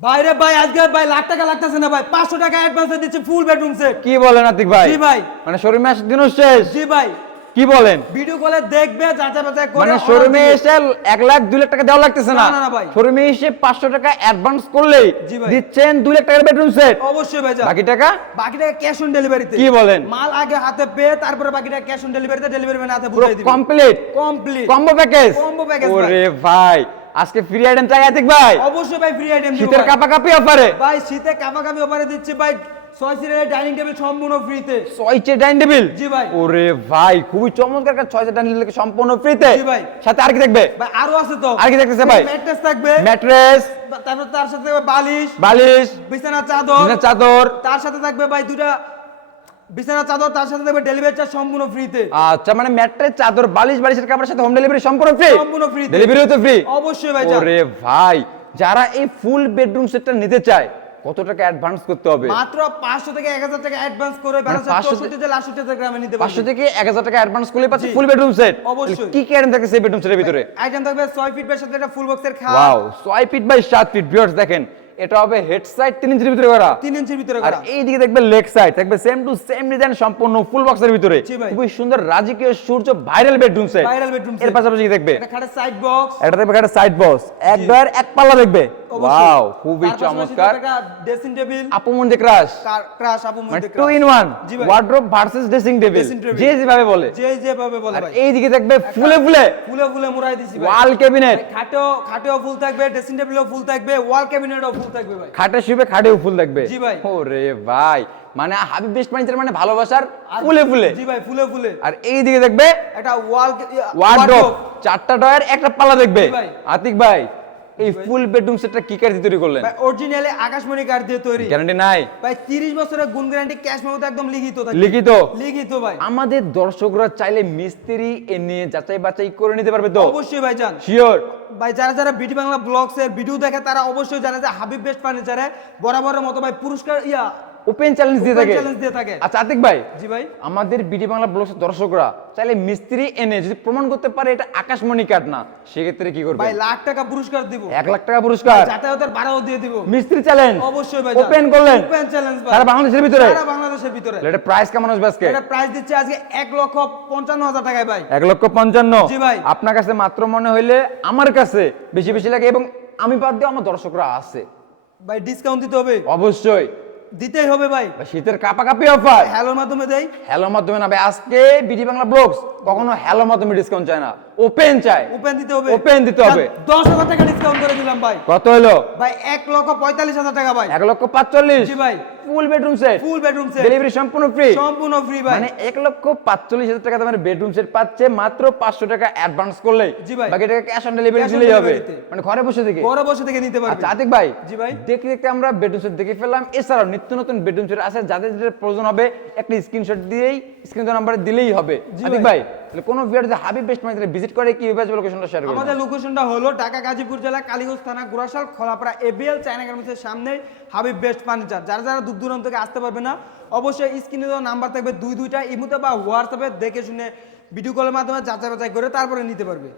বাইরে ভাই আজকে ভাই লাখ টাকা লাগতেছে না ভাই, 500 টাকা অ্যাডভান্স দিচ্ছি ফুল বেডরুম সেট। কি বলেন আতিক ভাই? জি ভাই। মানে শোরুমে আসার দিনও শেষ? জি ভাই। কি বলেন? ভিডিও কলে দেখবে, যাচাই বাছাই করে মানে শোরুমে এসে 1 লাখ 2 লাখ টাকা দেওয়া লাগতেছে না? না না ভাই। শোরুমে এসে 500 টাকা অ্যাডভান্স করলেই জি ভাই। দিচ্ছেন 2 লাখ টাকার বেডরুম সেট। অবশ্যই ভাই। বাকি টাকা ক্যাশ অন ডেলিভারিতে। কি বলেন? মাল আগে হাতে পেয়ে তারপরে বাকিটা ক্যাশ অন ডেলিভারিতে, ডেলিভারি ম্যান হাতে পুরো বুঝিয়ে দিবে। Complete complete combo package. Combo package ভাই। ওরে ভাই, আজকে ফ্রি আইটেম চাই আতিক ভাই? অবশ্যই ভাই ফ্রি আইটেম দিব শীতের ভাই। কাপাকাপি অফারে ভাই শীতে কাপাকাপি অফারে দিচ্ছি ভাই, 6 সিটের ডাইনিং টেবিল সম্পূর্ণ ফ্রিতে। 6 চেয়ার ডাইনিং টেবিল? জি ভাই। ওরে ভাই, খুবই চমৎকার একটা 6 চেয়ার ডাইনিং টেবিল সম্পূর্ণ ফ্রিতে। জি ভাই। সাথে আর কি থাকবে? ভাই আরো আছে তো। আর কি থাকতেছে ভাই? ম্যাট্রেস থাকবে, ম্যাট্রেস, তারপর তার সাথে থাকবে বালিশ, বালিশ, বিছানা চাদর, বিছানার চাদর। তার সাথে থাকবে ভাই দুটা বিছানা চাদর, তার সাথে থাকবে ডেলিভারি চার্জ সম্পূর্ণ ফ্রিতে। আচ্ছা, মানে ম্যাট্রেস, চাদর, বালিশ, বালিশের কাপড়ের সাথে হোম ডেলিভারি সম্পূর্ণ ফ্রি? সম্পূর্ণ ফ্রি। ডেলিভারিও তো ফ্রি? অবশ্যই ভাই। ওরে ভাই, যারা এই ফুল বেডরুম সেটটা নিতে চায় কত টাকা অ্যাডভান্স করতে হবে? মাত্র 500 থেকে 1000 টাকা অ্যাডভান্স করে মানে 500 64 64 গ্রামে নিতে পারবেন। 500 থেকে 1000 টাকা অ্যাডভান্স করলে পাচ্ছে জি। Full bedroom set. অবশ্যই। কি কি আইটেম থাকে সেই বেডরুম সেটের ভিতরে? আইটেম থাকবে 6 ফিট বাই সাথে একটা ফুল বক্সের খাট। Wow, 6 feet by 7 feet. Viewers দেখেন, এটা হবে হেড সাইড 3 ইঞ্চির ভিতরে করা, 3 ইঞ্চির ভিতরে আর করা। এই দিকে দেখবে লেগ সাইড থাকবে সেম টু সেম ডিজাইন সম্পূর্ণ ফুল বক্সের ভিতরে। জি ভাই। খুবই সুন্দর রাজকীয় সূর্য viral bedroom set. Viral bedroom এর পাশাপাশি কি দেখবে? এটা খাটের সাইড বক্স। এটা দেখবে একটা সাইড বক্স, একবার এক পাল্লা দেখবে। ওয়াও, খুবই চমৎকার। এটা ড্রেসিং টেবিল। আপু মন্দির ক্রাশ, ক্রাশ আপু মানে মধ্যে 2 in 1 জি ভাই। Wardrobe versus dressing table, Dressing table। যে যেভাবে বলে। যে যেভাবে বলে আর ভাই। এই দিকে দেখবে ফুলে ফুলে ফুলে ফুলে মুড়াই দিছি ভাই। ওয়াল ক্যাবিনেট, খাটেও ফুল থাকবে, ড্রেসিং টেবিলও ফুল থাকবে, ওয়াল ক্যাবিনেটও ফুল থাকবে ভাই। খাটে শুবে খাটেও ফুল থাকবে। জি ভাই। ওরে ভাই, মানে হাবিব বেস্ট ফার্নিচার মানে ভালোবাসার ফুলে ফুলে। জি ভাই, ফুলে ফুলে। আর এই দিকে দেখবে এটা ওয়াল ওয়ার্ড্রোব, 4টা ডয়ার একটা পাল্লা দেখবে। জি ভাই। আতিক ভাই, এই ফুল বেডরুম সেটটা কি কাঠ দিয়ে তৈরি করলেন? ভাই অরিজিনালি আকাশমণি কাঠ দিয়ে তৈরি। গ্যারান্টি নাই? ভাই 30 বছরের গুণ গ্যারান্টি, ক্যাশ মেমোতে একদম লিখিত থাকে। লিখিত? লিখিত ভাই। আমাদের দর্শকরা চাইলে মিস্ত্রি এনে যাচাই বাছাই করে নিতে পারবে তো? অবশ্যই ভাই জান। শিওর? ভাই যারা যারা বিডি বাংলা ব্লগস এর ভিডিও দেখে তারা অবশ্যই জানে যে হাবিব বেস্ট ফার্নিচারে বরাবরের মতো ভাই পুরস্কার ওপেন চ্যালেঞ্জ দিয়ে থাকে। চ্যালেঞ্জ দিয়ে থাকে। আচ্ছা আতিক ভাই, জি ভাই। আমাদের বিডি বাংলা ব্লগের দর্শকরা চাইলে মিস্ত্রি এনে যদি প্রমাণ করতে পারে এটা আকাশমণি কাঠ না, সেক্ষেত্রে কি করবে? ভাই লাখ টাকা পুরস্কার দিব। 1 লাখ টাকা পুরস্কার, যাতায়াতের ভাড়াও দিয়ে দিব। মিস্ত্রি চ্যালেঞ্জ। অবশ্যই ভাই। ওপেন করলেন? ওপেন চ্যালেঞ্জ ভাই। সারা বাংলাদেশের ভিতরে? সারা বাংলাদেশের ভিতরে। এটা প্রাইস কেমন আসবে আজকে? এটা প্রাইস দিচ্ছে আজকে 1,55,000 টাকায় ভাই। 1,55,000? জি ভাই। আপনার কাছে মাত্র মনে হইলে আমার কাছে বেশি বেশি লাগে, এবং আমি বাদ দিয়ে আমার দর্শকরা আছে। ভাই ডিসকাউন্ট দিতে হবে। অবশ্যই দিতেই হবে ভাই। শীতের কাপাকাপি অফার হ্যালোর মাধ্যমে দেই। হ্যালোর মাধ্যমে না ভাই, আজকে বিডি বাংলা ব্লগস কখনো হ্যালোর মাধ্যমে ডিসকাউন্ট চায় না, ওপেন চায়। ওপেন দিতে হবে। ওপেন দিতে হবে। 10,000 টাকা ডিসকাউন্ট করে দিলাম ভাই। কত হলো ভাই 1,45,000 টাকা ভাই। 1,45,000? জি ভাই। Full bedroom set, full bedroom set, delivery সম্পূর্ণ ফ্রি। সম্পূর্ণ ফ্রি ভাই। মানে 1,45,000 টাকা দামের বেডরুম সেট পাচ্ছে মাত্র 500 টাকা অ্যাডভান্স করলে। জি ভাই। বাকি টাকা cash on delivery Cash on দিলেই হবে, delivery তে। মানে ঘরে বসে থেকে। ঘরে বসে থেকে নিতে পারবে। আচ্ছা আতিক ভাই, জি ভাই। দেখতে দেখতে আমরা বেডরুম সেট দেখে ফেললাম, এছাড়াও নিত্য নতুন বেডরুম সেট আছে, যাদের যেটা প্রয়োজন হবে একটা স্ক্রিনশট দিয়েই স্ক্রিন নাম্বারে দিলেই হবে। জি আতিক ভাই। ভাই, তাহলে কোনো ভিউয়ার যদি হাবিব বেস্ট ফার্নিচারে ভিজিট করে কিভাবে আসবে, লোকেশনটা শেয়ার করুন। আমাদের লোকেশনটা হলো ঢাকা গাজীপুর জেলা কালীগঞ্জ থানা গোরাশাল খোলাপাড়া এবিএল চায়না গার্মেন্টসের সামনে হাবিব বেস্ট ফার্নিচার। যারা যারা দূর দূরান্ত থেকে আসতে পারবে না, অবশ্যই স্ক্রিনে দেওয়া নাম্বার থাকবে 2-2টা, ইমোতে বা হোয়াটসঅ্যাপে দেখে শুনে ভিডিও কলের মাধ্যমে যাচাই বাছাই করে তারপরে নিতে পারবে।